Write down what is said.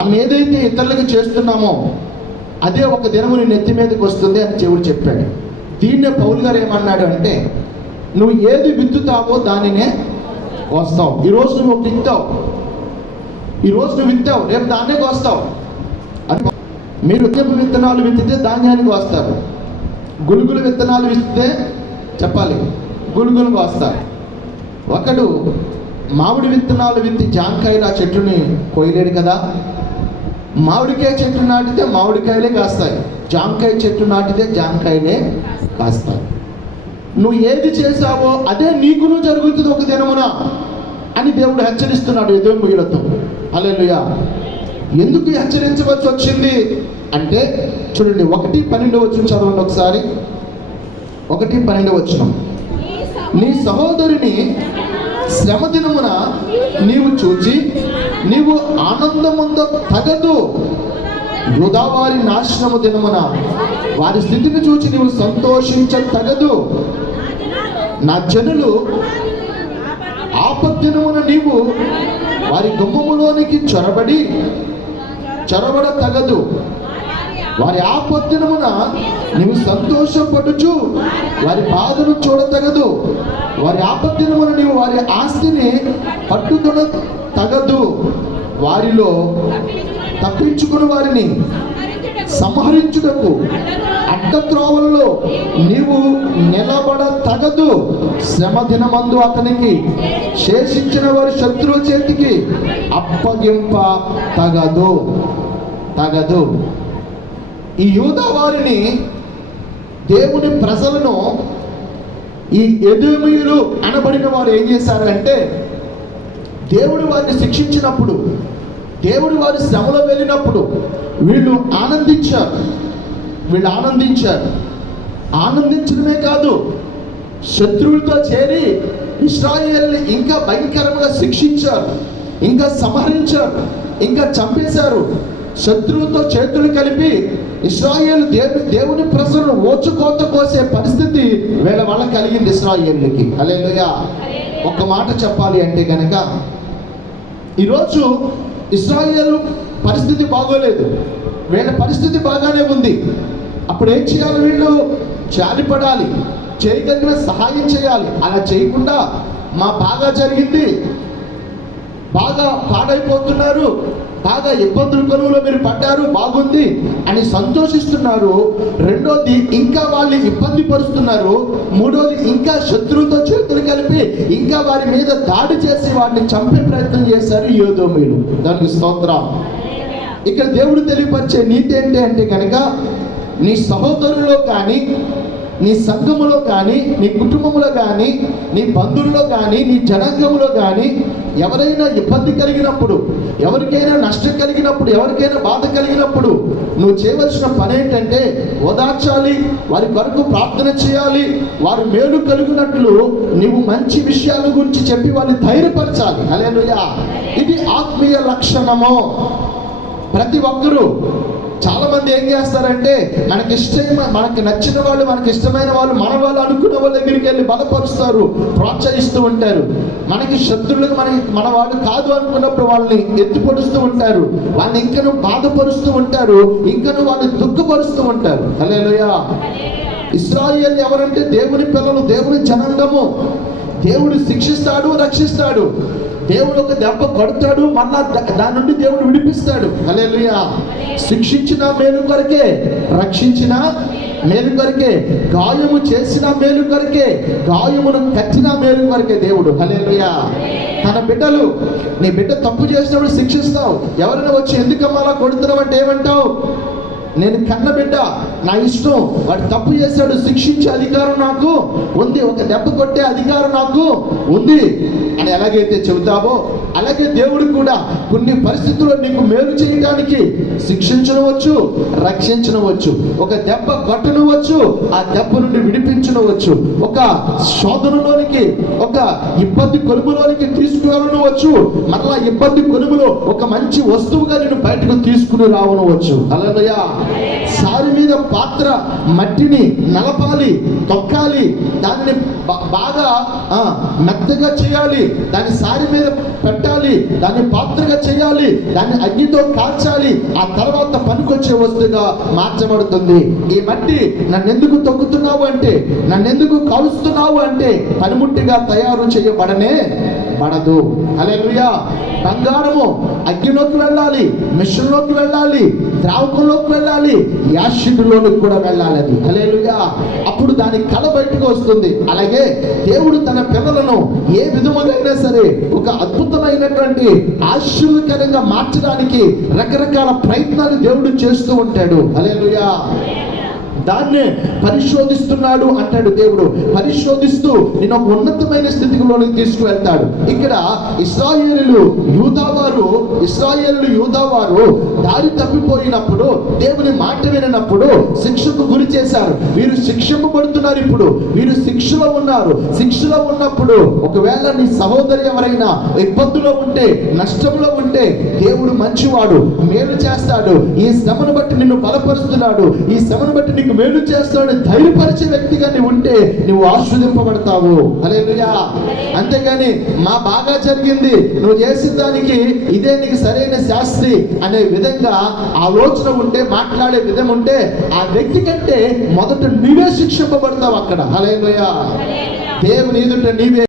మనం ఏదైతే ఇతరులకు చేస్తున్నామో అదే ఒక దినము నీ నెత్తి మీదకి వస్తుంది అని దేవుడు చెప్పాడు. దీన్నే పౌలు గారు ఏమన్నాడు అంటే, నువ్వు ఏది విత్తుతావో దానినే కోస్తావు. ఈరోజు నువ్వు విత్తావు, ఈరోజు నువ్వు విత్తావు, రేపు దాన్నే కోస్తావు. అది మీరు ఉద్యమ విత్తనాలు విత్తితే ధాన్యానికి వస్తారు, గురుగులు విత్తనాలు విత్తితే చెప్పాలి గురుగులు కోస్తారు. ఒకడు మామిడి విత్తనాలు విత్తి జాంకాయలు ఆ చెట్టుని కోయలేడు కదా. మామిడికాయ చెట్టు నాటితే మామిడికాయలే కాస్తాయి, జాంకాయ చెట్టు నాటితే జాంకాయలే కాస్తాయి. నువ్వు ఏది చేశావో అదే నీకును జరుగుతుంది ఒక దినమున అని దేవుడు హెచ్చరిస్తున్నాడు ఎదోమీయులతో. హల్లెలూయా. ఎందుకు హెచ్చరించవలసి వచ్చింది అంటే చూడండి, 1:12 చదవండి ఒకసారి. 1:12 నీ సహోదరుని శ్రమ దినమున నీవు చూచి నీవు ఆనందముంద తగదు, యూదావారి నాశనము దినమున వారి స్థితిని చూచి నీవు సంతోషించ తగదు. నా జనులు ఆపద్దినమున నీవు వారి గుమ్మములోనికి చొరబడ తగదు. వారి ఆపద్దినమున నీవు సంతోషపడుచు వారి బాధను చూడతగదు. వారి ఆపద్దినమున నీవు వారి ఆస్తిని పట్టుకొన తగదు. వారిలో తప్పించుకుని వారిని సంహరించుటకు అడ్డత్రోవలలో నీవు నిలబడ తగదు. శ్రమ దినమందు అతనికి శేషించిన వారి శత్రువు చేతికి అప్పగింప తగదు. ఈ యూదా వారిని, దేవుని ప్రజలను, ఈ ఎదోమీయులు అనబడిన వారు ఏం చేశారంటే, దేవుడు వారిని శిక్షించినప్పుడు, దేవుడు వారి శ్రమలో వెళ్ళినప్పుడు వీళ్ళు ఆనందించారు. ఆనందించడమే కాదు, శత్రువులతో చేరి ఇశ్రాయేలుని ఇంకా భయంకరంగా శిక్షించారు, ఇంకా సంహరించారు, ఇంకా చంపేశారు. శత్రువుతో చేతులు కలిపి ఇశ్రాయేలు దేవుని ప్రజలను ఓచుకోత కోసే పరిస్థితి వీళ్ళ వల్ల కలిగింది ఇశ్రాయేలుకి. హల్లెలూయా. ఒక మాట చెప్పాలి అంటే కనుక, ఈరోజు ఇశ్రాయేలు పరిస్థితి బాగోలేదు, వీళ్ళ పరిస్థితి బాగానే ఉంది. అప్పుడు ఏం చేయాలి? వీళ్ళు జాలిపడాలి, చేయగలిగిన సహాయం చేయాలి. అలా చేయకుండా బాగా జరిగింది, బాగా పాడైపోతున్నారు, బాగా ఇబ్బందుల కొలువులో మీరు పడ్డారు, బాగుంది అని సంతోషిస్తున్నారు. రెండోది, ఇంకా వాళ్ళు ఇబ్బంది పరుస్తున్నారు. మూడోది, ఇంకా శత్రువుతో చేతులు కలిపి ఇంకా వారి మీద దాడి చేసి వారిని చంపే ప్రయత్నం చేశారు ఎదోమీయులు. దానికి స్తోత్రం. ఇక్కడ దేవుడు తెలియపరిచే నీతి ఏంటి అంటే కనుక, నీ సహోదరులో కానీ, నీ సంఘములో కానీ, నీ కుటుంబంలో కానీ, నీ బంధువుల్లో కానీ, నీ జనాంగంలో కానీ ఎవరైనా ఇబ్బంది కలిగినప్పుడు, ఎవరికైనా నష్టం కలిగినప్పుడు, ఎవరికైనా బాధ కలిగినప్పుడు నువ్వు చేయవలసిన పని ఏంటంటే ఓదార్చాలి, వారి కొరకు ప్రార్థన చేయాలి, వారు మేలు కలిగినట్లు నువ్వు మంచి విషయాల గురించి చెప్పి వారిని ధైర్యపరచాలి. హల్లెలూయా. ఇది ఆత్మీయ లక్షణము. ప్రతి ఒక్కరూ, చాలా మంది ఏం చేస్తారంటే, మనకి నచ్చిన వాళ్ళు, మనకి ఇష్టమైన వాళ్ళు, మన వాళ్ళు అనుకున్న వాళ్ళ దగ్గరికి వెళ్ళి బలపరుస్తారు, ప్రోత్సహిస్తూ ఉంటారు. మనకి శత్రువులకు మన వాళ్ళు కాదు అనుకున్నప్పుడు వాళ్ళని ఎత్తిపొడుస్తూ ఉంటారు, వాళ్ళని ఇంకను బాధపరుస్తూ ఉంటారు, ఇంకను వాళ్ళని దుఃఖపరుస్తూ ఉంటారు. హల్లెలూయా. ఇశ్రాయేలు ఎవరంటే దేవుని పిల్లలు, దేవుని జనాంగము. దేవుడు శిక్షిస్తాడు, రక్షిస్తాడు. దేవుడు ఒక దెబ్బ కొడతాడు, మళ్ళా దాని నుండి దేవుడు విడిపిస్తాడు. హల్లెలూయా. శిక్షించిన మేలు కొరకే, రక్షించిన మేలు కొరకే, గాయము చేసిన మేలు కొరకే, గాయమును కట్టిన మేలు కొరకే దేవుడు. హల్లెలూయా. తన బిడ్డలు, నీ బిడ్డ తప్పు చేసినప్పుడు శిక్షిస్తావు. ఎవరైనా వచ్చి ఎందుకమ్మా అలా కొడుతున్నావు అంటే ఏమంటావు? నేను కన్న బిడ్డ, నా ఇష్టం, వాడు తప్పు చేశాడు, శిక్షించే అధికారం నాకు ఉంది, ఒక దెబ్బ కొట్టే అధికారం నాకు ఉంది అని ఎలాగైతే చెబుతావో, అలాగే దేవుడు కూడా కొన్ని పరిస్థితుల్లో నీకు మేలు చేయడానికి శిక్షించనవచ్చు, రక్షించనవచ్చు, ఒక దెబ్బ కొట్టనవచ్చు, ఆ దెబ్బ నుండి విడిపించనవచ్చు, ఒక శోధనలోనికి, ఒక ఇబ్బంది కొలుములోనికి తీసుకువెళ్ళనవచ్చు, మరలా ఇబ్బంది కొలుములో ఒక మంచి వస్తువుగా నేను బయటకు తీసుకుని రావనవచ్చు. హల్లెలూయా. సారి మీద పాత్ర మట్టిని నలపాలి, తొక్కాలి, దానిని బాగా మెత్తగా చేయాలి, దాన్ని సారి మీద పెట్టాలి, దాన్ని పాత్రగా చేయాలి, దాన్ని అగ్నితో కాల్చాలి, ఆ తర్వాత పనికొచ్చే వస్తువుగా మార్చబడుతుంది. ఈ మట్టి నన్నెందుకు తొక్కుతున్నావు అంటే, నన్నెందుకు కాలుస్తున్నావు అంటే పనిముట్టిగా తయారు చేయబడనే పడదు. హల్లెలూయా. బంగారము అగ్నిలోకి వెళ్ళాలి, మిషన్లోకి వెళ్ళాలి, ద్రావకంలోకి వెళ్ళాలి, యాషిడ్లోకి కూడా వెళ్ళాలి అది. హల్లెలూయా. అప్పుడు దాని కళ బయటకు వస్తుంది. అలాగే దేవుడు తన పిల్లలను ఏ విధముగా అయినా సరే ఒక అద్భుతమైనటువంటి ఆశీర్వదకరంగా మార్చడానికి రకరకాల ప్రయత్నాలు దేవుడు చేస్తూ ఉంటాడు. హల్లెలూయా. దాన్నే పరిశోధిస్తున్నాడు అంటాడు దేవుడు. పరిశోధిస్తూ నేను ఒక ఉన్నతమైన స్థితిలోనికి తీసుకువెళ్తాడు. ఇక్కడ ఇశ్రాయేలీయులు యూదావారు దారి తప్పిపోయినప్పుడు, దేవుని మాట వినప్పుడు శిక్షకు గురి చేశారు. వీరు శిక్షింపబడుతున్నారు. ఇప్పుడు వీరు శిక్షలో ఉన్నారు. శిక్షలో ఉన్నప్పుడు ఒకవేళ నీ సహోదరి ఎవరైనా ఇబ్బందులో ఉంటే, నష్టంలో ఉంటే, దేవుడు మంచివాడు, మేలు చేస్తాడు, ఈ శ్రమను బట్టి నిన్ను బలపరుస్తున్నాడు, ఈ శ్రమను బట్టి నీకు మేలు చేస్తాడని ధైర్యపరిచే వ్యక్తిగా నీవు ఉంటే నువ్వు ఆశీర్వదింపబడతావు. హల్లెలూయా. అంతేగాని మా బాగా జరిగింది, నువ్వు చేసిన దానికి ఇదే నీకు సరైన శాస్త్రి అనే విధంగా ఆలోచన ఉంటే, మాట్లాడే విధం ఉంటే, ఆ వ్యక్తి కంటే మొదట నీవే శిక్షింపబడతావు అక్కడ. హల్లెలూయా. దేవుని ఎదుట నీవే